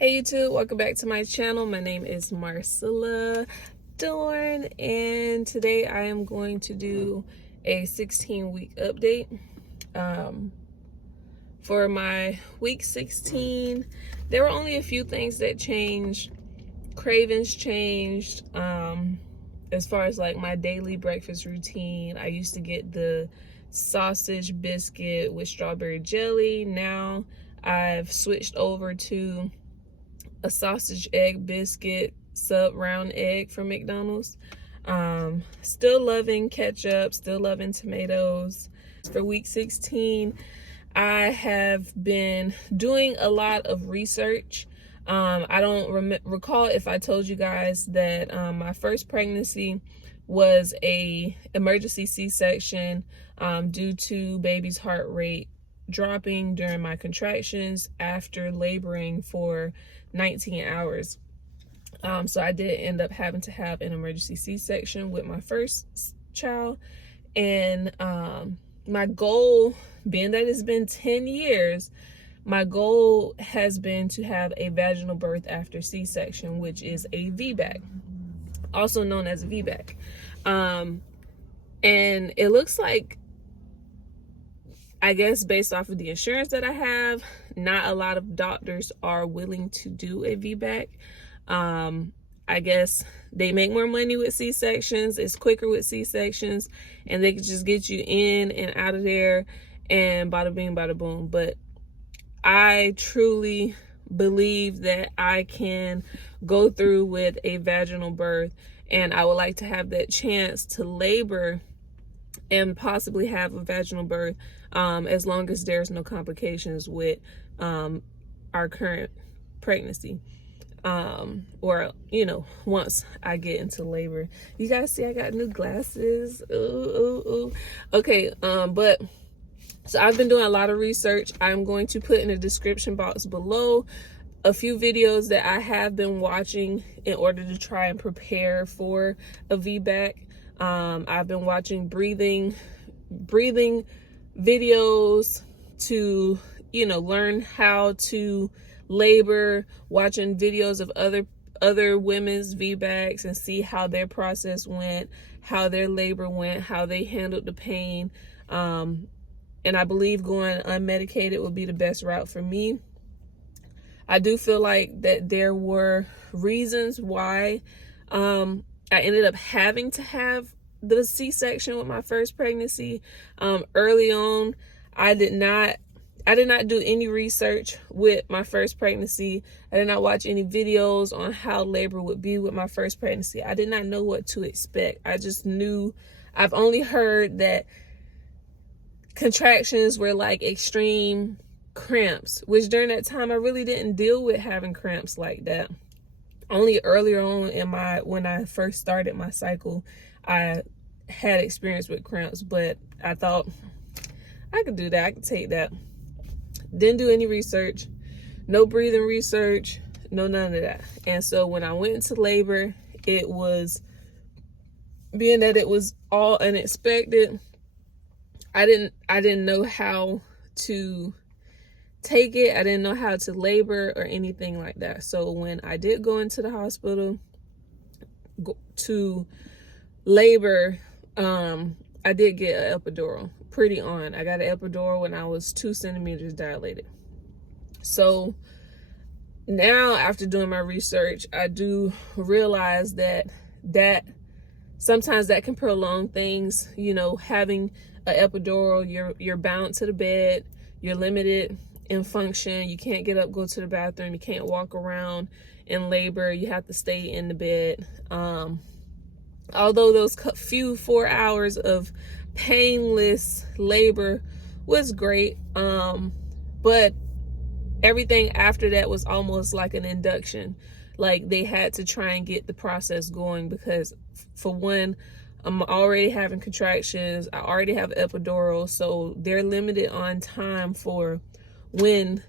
Hey YouTube, welcome back to my channel. My name is Marcella Dorn, and today I am going to do a 16-week update. For my week 16, there were only a few things that changed. Cravings changed. As far as like my daily breakfast routine, I used to get the sausage biscuit with strawberry jelly. Now I've switched over to a sausage egg biscuit sub round egg from McDonald's. Still loving ketchup, still loving tomatoes. For week 16, I have been doing a lot of research. I don't recall if I told you guys that my first pregnancy was a emergency C-section due to baby's heart rate dropping during my contractions after laboring for 19 hours. So I did end up having to have an emergency C-section with my first child. And my goal, being that it's been 10 years, my goal has been to have a vaginal birth after C-section, which is a VBAC, also known as a VBAC. And it looks like, I guess based off of the insurance that I have, not a lot of doctors are willing to do a VBAC. I guess they make more money with C-sections, it's quicker with C-sections, and they can just get you in and out of there and bada bing, bada boom. But I truly believe that I can go through with a vaginal birth, and I would like to have that chance to labor and possibly have a vaginal birth as long as there's no complications with our current pregnancy, or once I get into labor. You guys see I got new glasses. Ooh. Okay, but so I've been doing a lot of research. I'm going to put in the description box below a few videos that I have been watching in order to try and prepare for a VBAC. I've been watching breathing videos to, learn how to labor, watching videos of other women's VBACs and see how their process went, how their labor went, how they handled the pain. And I believe going unmedicated would be the best route for me. I do feel like that there were reasons why I ended up having to have the C-section with my first pregnancy. Early on, I did not do any research with my first pregnancy. I did not watch any videos on how labor would be with my first pregnancy. I did not know what to expect. I just knew, I've only heard that contractions were like extreme cramps, which during that time I really didn't deal with having cramps like that. Only earlier on when I first started my cycle, I had experience with cramps, but I thought I could do that, I could take that. Didn't do any research, no breathing research, no none of that. And so when I went into labor, it was, being that it was all unexpected, I didn't know how to take it. I didn't know how to labor or anything like that. So when I did go into the hospital to labor, I did get an epidural pretty on. I got an epidural when I was 2 centimeters dilated. So now, after doing my research, I do realize that sometimes that can prolong things. Having an epidural, you're bound to the bed, you're limited in function, you can't get up, go to the bathroom, you can't walk around in labor, you have to stay in the bed. Although those few 4 hours of painless labor was great, but everything after that was almost like an induction. Like they had to try and get the process going because, for one, I'm already having contractions, I already have epidural, so they're limited on time for when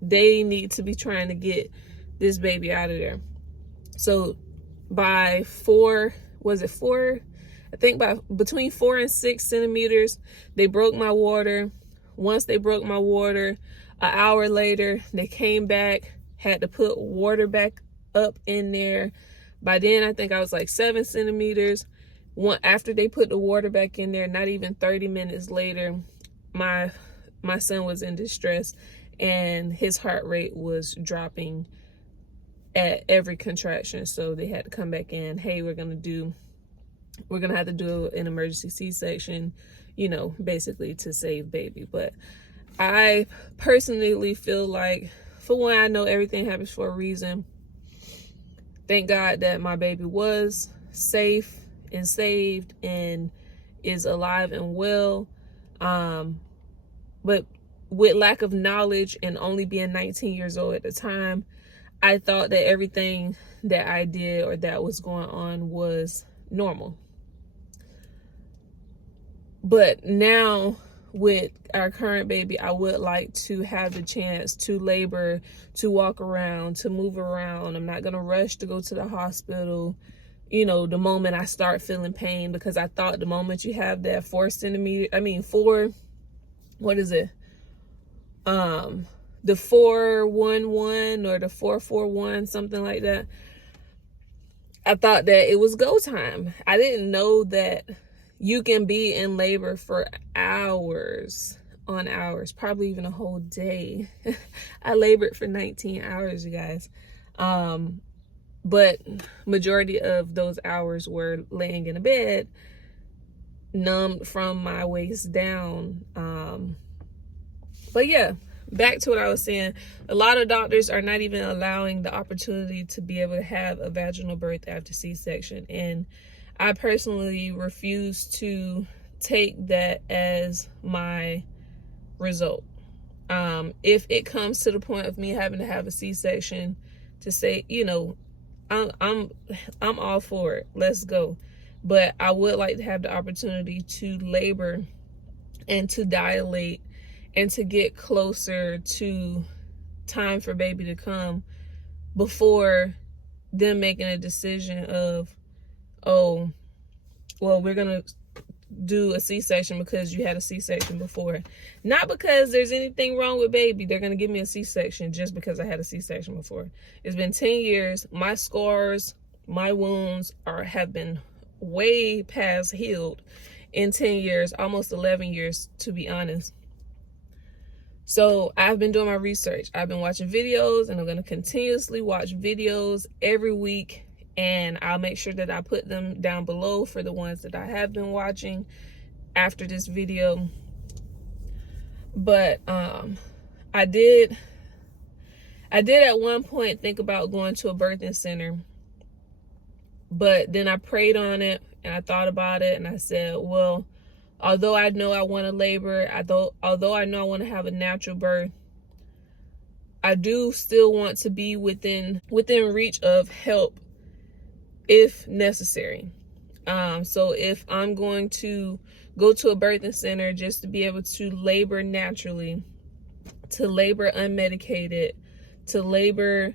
they need to be trying to get this baby out of there. So by between 4 and 6 centimeters, they broke my water. Once they broke my water, an hour later, they came back, had to put water back up in there. By then, I think I was like 7 centimeters. After they put the water back in there, not even 30 minutes later, my son was in distress and his heart rate was dropping at every contraction. So they had to come back in. Hey, we're gonna have to do an emergency C-section, you know, basically to save baby. But I personally feel like, for one, I know everything happens for a reason. Thank God that my baby was safe and saved and is alive and well. But with lack of knowledge and only being 19 years old at the time, I thought that everything that I did or that was going on was normal. But now with our current baby, I would like to have the chance to labor, to walk around, to move around. I'm not going to rush to go to the hospital, you know, the moment I start feeling pain, because I thought the moment you have that 4 centimeter, what is it? The 411 or the 441, something like that. I thought that it was go time. I didn't know that you can be in labor for hours on hours, probably even a whole day. I labored for 19 hours, you guys. But majority of those hours were laying in a bed, numbed from my waist down. But yeah, back to what I was saying. A lot of doctors are not even allowing the opportunity to be able to have a vaginal birth after C-section. And I personally refuse to take that as my result. If it comes to the point of me having to have a C-section, to say, you know, I'm all for it. Let's go. But I would like to have the opportunity to labor and to dilate and to get closer to time for baby to come before them making a decision of, oh, well, we're gonna do a C-section because you had a C-section before. Not because there's anything wrong with baby. They're gonna give me a C-section just because I had a C-section before. It's been 10 years. My scars, my wounds have been way past healed in 10 years, almost 11 years, to be honest. So I've been doing my research. I've been watching videos, and I'm going to continuously watch videos every week, and I'll make sure that I put them down below for the ones that I have been watching after this video. But I did at one point think about going to a birthing center, but then I prayed on it and I thought about it, and I said, well, although I know I want to labor, although I know I want to have a natural birth, I do still want to be within reach of help if necessary. So if I'm going to go to a birthing center just to be able to labor naturally, to labor unmedicated, to labor,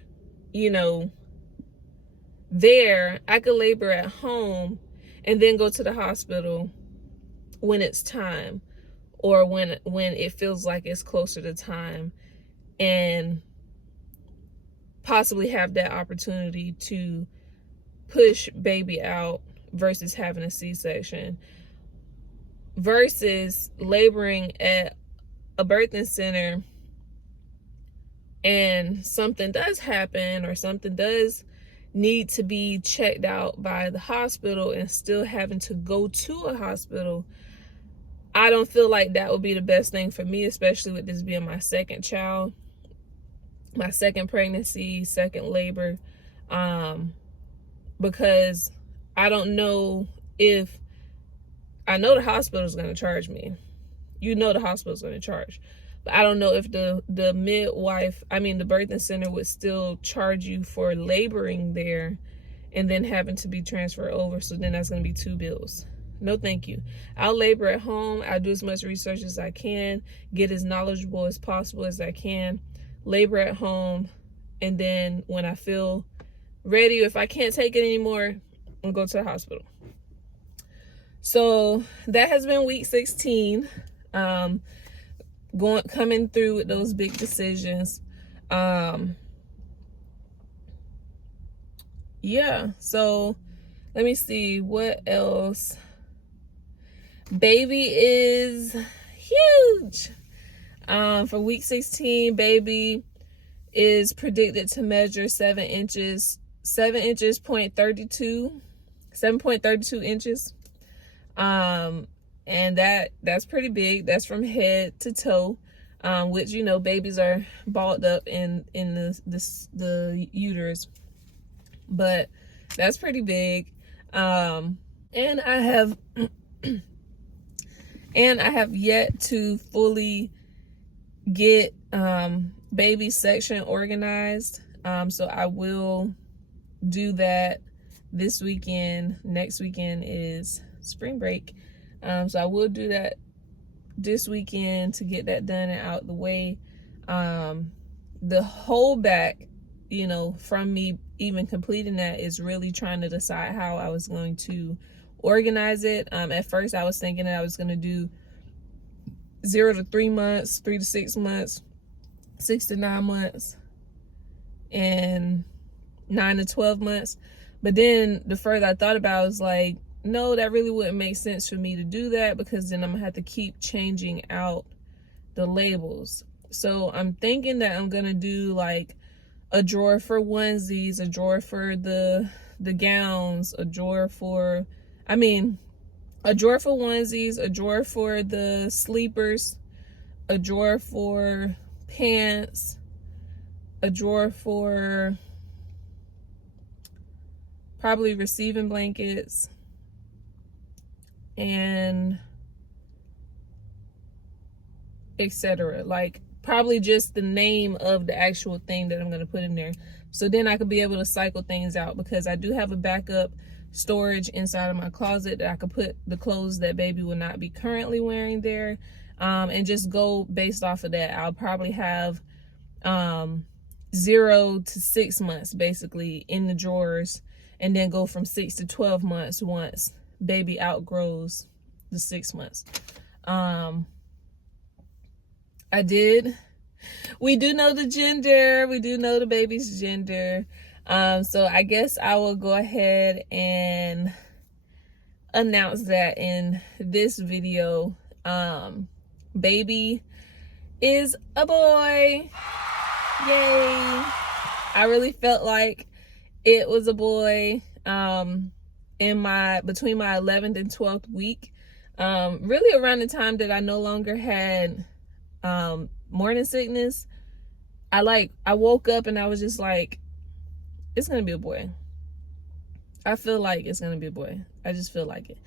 you know, there, I could labor at home and then go to the hospital when it's time, or when it feels like it's closer to time, and possibly have that opportunity to push baby out versus having a C-section, versus laboring at a birthing center and something does happen or something does need to be checked out by the hospital and still having to go to a hospital. I don't feel like that would be the best thing for me, especially with this being my second child, my second pregnancy, second labor, because I don't know if, I know the hospital is going to charge me. You know the hospital is going to charge. But I don't know if the midwife, the birthing center would still charge you for laboring there and then having to be transferred over. So then that's going to be 2 bills. No, thank you. I'll labor at home. I'll do as much research as I can, get as knowledgeable as possible as I can, labor at home, and then when I feel ready, if I can't take it anymore, I'll go to the hospital. So that has been week 16. Coming through with those big decisions. yeah, so let me see what else. Baby is huge. For week 16, baby is predicted to measure 7.32 inches. And that's pretty big. That's from head to toe. Which, you know, babies are balled up in the uterus, but that's pretty big. And I have yet to fully get baby section organized. So I will do that this weekend. Next weekend is spring break. So I will do that this weekend to get that done and out the way. The whole back, you know, from me even completing that is really trying to decide how I was going to organize it. At first I was thinking that I was going to do 0 to 3 months, 3 to 6 months, 6 to 9 months, and 9 to 12 months. But then the further I thought about it, I was like, no, that really wouldn't make sense for me to do that, because then I'm gonna have to keep changing out the labels. So I'm thinking that I'm gonna do like a drawer for onesies, a drawer for the gowns, a drawer for onesies, a drawer for the sleepers, a drawer for pants, a drawer for probably receiving blankets, and etc. Like probably just the name of the actual thing that I'm going to put in there. So then I could be able to cycle things out, because I do have a backup storage inside of my closet that I could put the clothes that baby will not be currently wearing there, and just go based off of that. I'll probably have 0 to 6 months basically in the drawers, and then go from 6 to 12 months once baby outgrows the 6 months. We do know the gender. We do know the baby's gender. So I guess I will go ahead and announce that in this video. Baby is a boy. Yay. I really felt like it was a boy between my 11th and 12th week. Really around the time that I no longer had morning sickness. I woke up and I was just like, it's gonna be a boy. I feel like it's gonna be a boy. I just feel like it,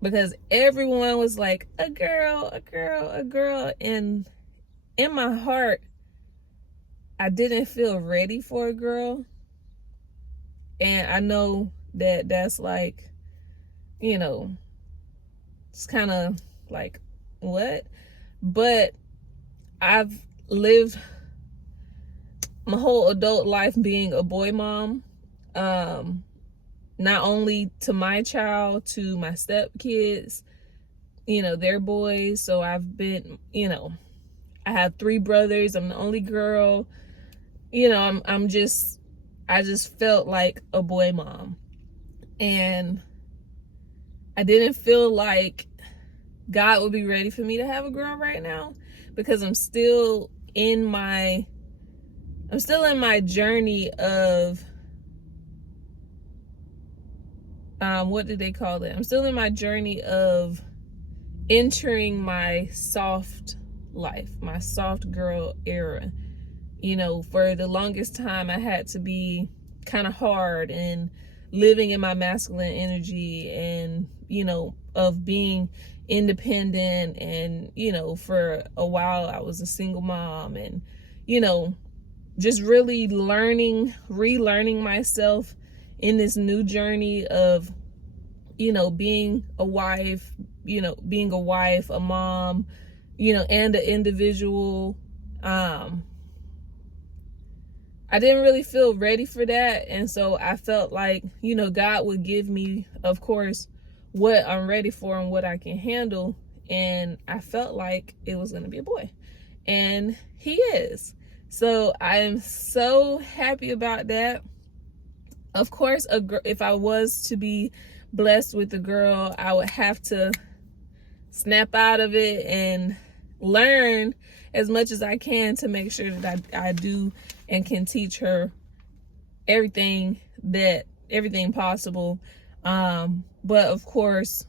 because everyone was like, a girl, a girl, a girl, and in my heart I didn't feel ready for a girl. And I know that that's like, you know, it's kind of like, what? But I've lived my whole adult life being a boy mom, not only to my child, to my stepkids, you know, they're boys. So I've been, you know, I have 3 brothers. I'm the only girl. You know, I just felt like a boy mom, and I didn't feel like God would be ready for me to have a girl right now, because I'm still in my journey of what do they call it? I'm still in my journey of entering my soft life, my soft girl era. You know, for the longest time I had to be kind of hard and living in my masculine energy, and, you know, of being independent, and, you know, for a while I was a single mom, and, you know, just really relearning myself in this new journey of, you know, being a wife, a mom, you know, and an individual. I didn't really feel ready for that. And so I felt like, you know, God would give me, of course, what I'm ready for and what I can handle. And I felt like it was going to be a boy. And he is. So I am so happy about that. Of course, if I was to be blessed with a girl, I would have to snap out of it and learn as much as I can to make sure that I do and can teach her everything possible. But of course,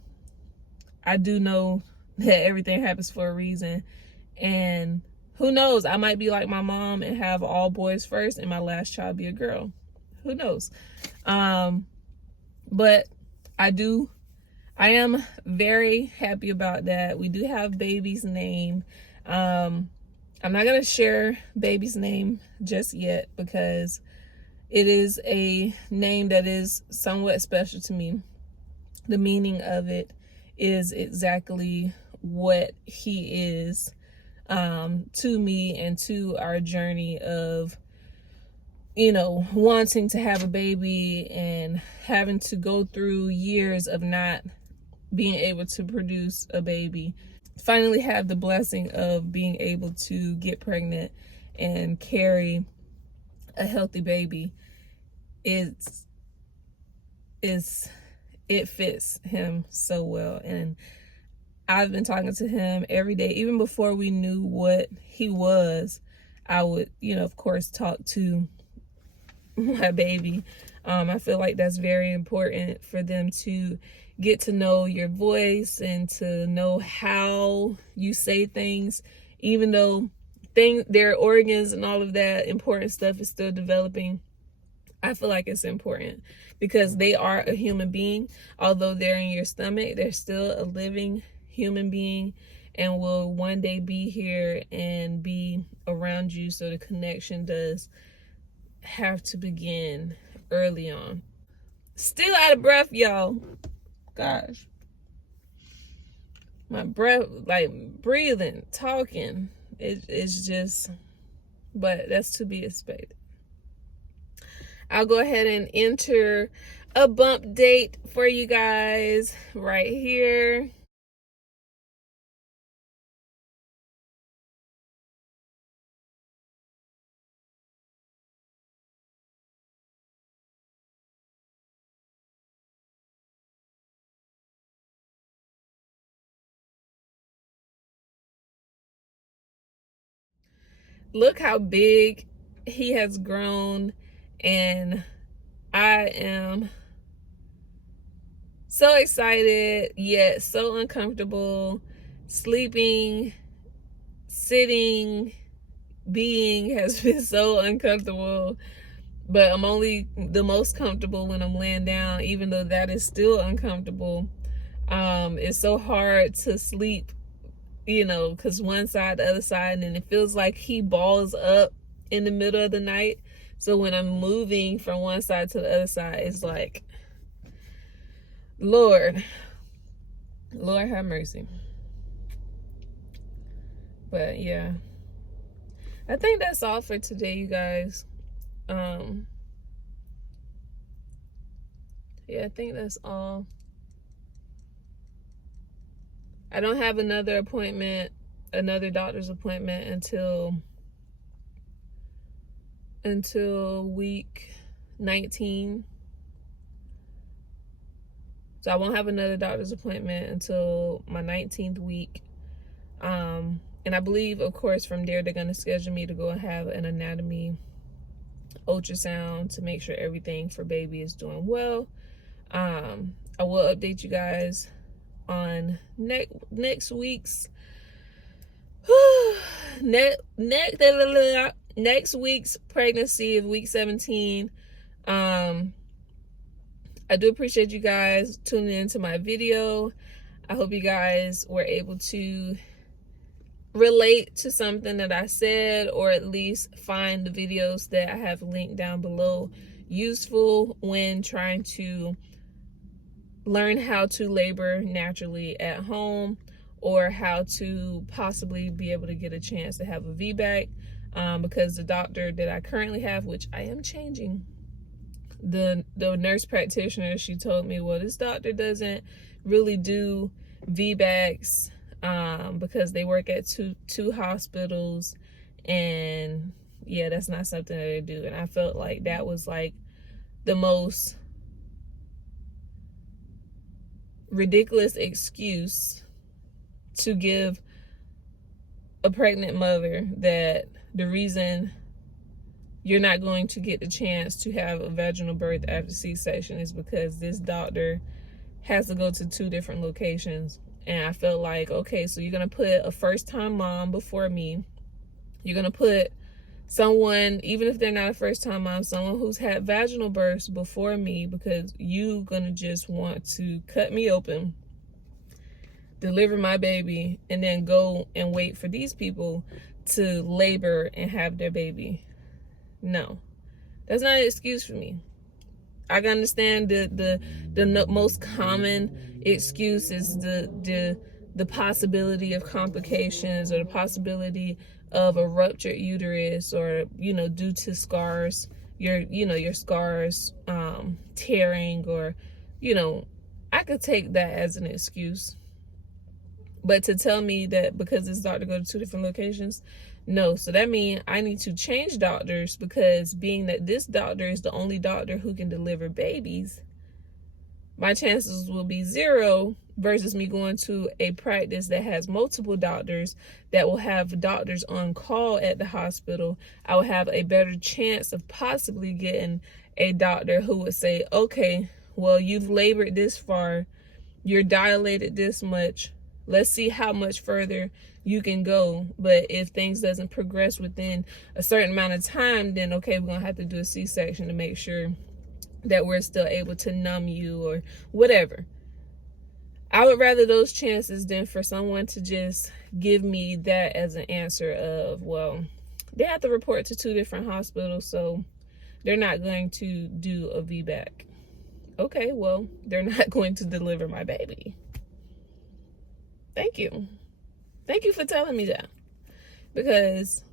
I do know that everything happens for a reason. And who knows? I might be like my mom and have all boys first and my last child be a girl. Who knows? But I am very happy about that. We do have baby's name. I'm not going to share baby's name just yet because it is a name that is somewhat special to me. The meaning of it is exactly what he is to me and to our journey of, wanting to have a baby and having to go through years of not being able to produce a baby. Finally have the blessing of being able to get pregnant and carry a healthy baby. It fits him so well. And I've been talking to him every day, even before we knew what he was. I would, of course, talk to my baby. I feel like that's very important for them to get to know your voice and to know how you say things, even though their organs and all of that important stuff is still developing. I feel like it's important because they are a human being. Although they're in your stomach, they're still a living human being and will one day be here and be around you. So the connection does have to begin early on. Still out of breath, y'all. Gosh. My breath, like breathing, talking, it's just, but that's to be expected. I'll go ahead and enter a bump date for you guys right here. Look how big he has grown, and I am so excited yet so uncomfortable. Sleeping, sitting, being has been so uncomfortable, but I'm only the most comfortable when I'm laying down, even though that is still uncomfortable. It's so hard to sleep, because one side, the other side, and it feels like he balls up in the middle of the night. So when I'm moving from one side to the other side, it's like, Lord have mercy. But yeah, I think that's all for today, you guys. Yeah, I think that's all. I don't have another doctor's appointment until week 19. So I won't have another doctor's appointment until my 19th week. And I believe, of course, from there, they're going to schedule me to go and have an anatomy ultrasound to make sure everything for baby is doing well. I will update you guys on next week's next week's pregnancy of week 17. I do appreciate you guys tuning into my video. I hope you guys were able to relate to something that I said, or at least find the videos that I have linked down below useful when trying to learn how to labor naturally at home, or how to possibly be able to get a chance to have a VBAC, because the doctor that I currently have, which I am changing, the nurse practitioner, she told me, well, this doctor doesn't really do VBACs because they work at two hospitals, and yeah, that's not something that they do. And I felt like that was like the most ridiculous excuse to give a pregnant mother that the reason you're not going to get the chance to have a vaginal birth after C-section is because this doctor has to go to 2 different locations. And I felt like, okay, so you're going to put a first-time mom before me. You're going to put someone, even if they're not a first-time mom, someone who's had vaginal births before me, because you're going to just want to cut me open, deliver my baby, and then go and wait for these people to labor and have their baby. No, that's not an excuse for me. I can understand the most common excuse is the possibility of complications, or the possibility of a ruptured uterus, or, you know, due to scars, your scars tearing, or, you know, I could take that as an excuse. But to tell me that because this doctor goes to 2 different locations, no. So that means I need to change doctors, because being that this doctor is the only doctor who can deliver babies, my chances will be 0 versus me going to a practice that has multiple doctors, that will have doctors on call at the hospital. I will have a better chance of possibly getting a doctor who would say, okay, well, you've labored this far, you're dilated this much, let's see how much further you can go. But if things doesn't progress within a certain amount of time, then okay, we're gonna have to do a C-section to make sure that we're still able to numb you or whatever. I would rather those chances than for someone to just give me that as an answer of, well, they have to report to 2 different hospitals, so they're not going to do a VBAC. Okay, well, they're not going to deliver my baby. Thank you. Thank you for telling me that. Because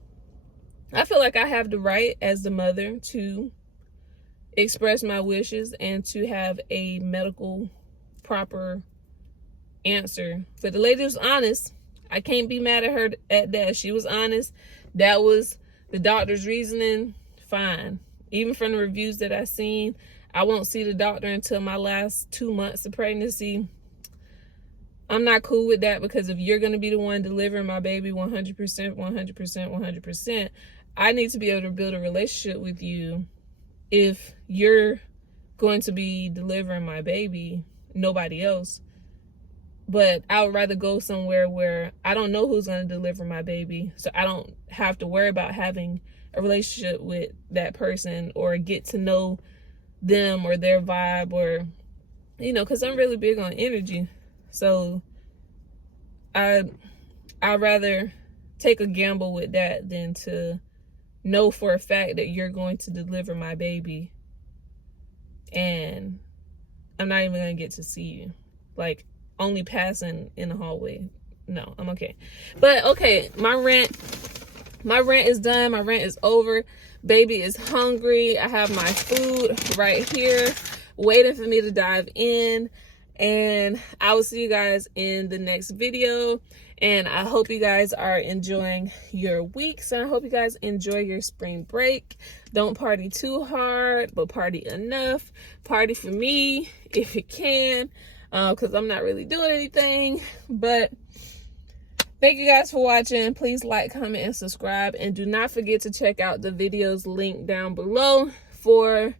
I feel like I have the right as the mother to express my wishes and to have a medical proper answer. For the lady who's honest, I can't be mad at her at that. She was honest. That was the doctor's reasoning. Fine. Even from the reviews that I've seen, I won't see the doctor until my last 2 months of pregnancy. I'm not cool with that, because if you're going to be the one delivering my baby 100%, 100%, I need to be able to build a relationship with you. If you're going to be delivering my baby, nobody else. But I would rather go somewhere where I don't know who's going to deliver my baby, so I don't have to worry about having a relationship with that person or get to know them or their vibe, or, you know, because I'm really big on energy. So I'd rather take a gamble with that than to know for a fact that you're going to deliver my baby and I'm not even going to get to see you. Like, only passing in the hallway. No, I'm okay. But okay, my rant is done. My rant is over. Baby is hungry. I have my food right here waiting for me to dive in. And I will see you guys in the next video. And I hope you guys are enjoying your weeks. And I hope you guys enjoy your spring break. Don't party too hard, but party enough. Party for me if you can, because I'm not really doing anything. But thank you guys for watching. Please like, comment, and subscribe. And do not forget to check out the videos linked down below for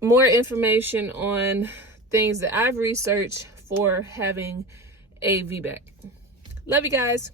more information on things that I've researched for having a VBAC. Love you guys.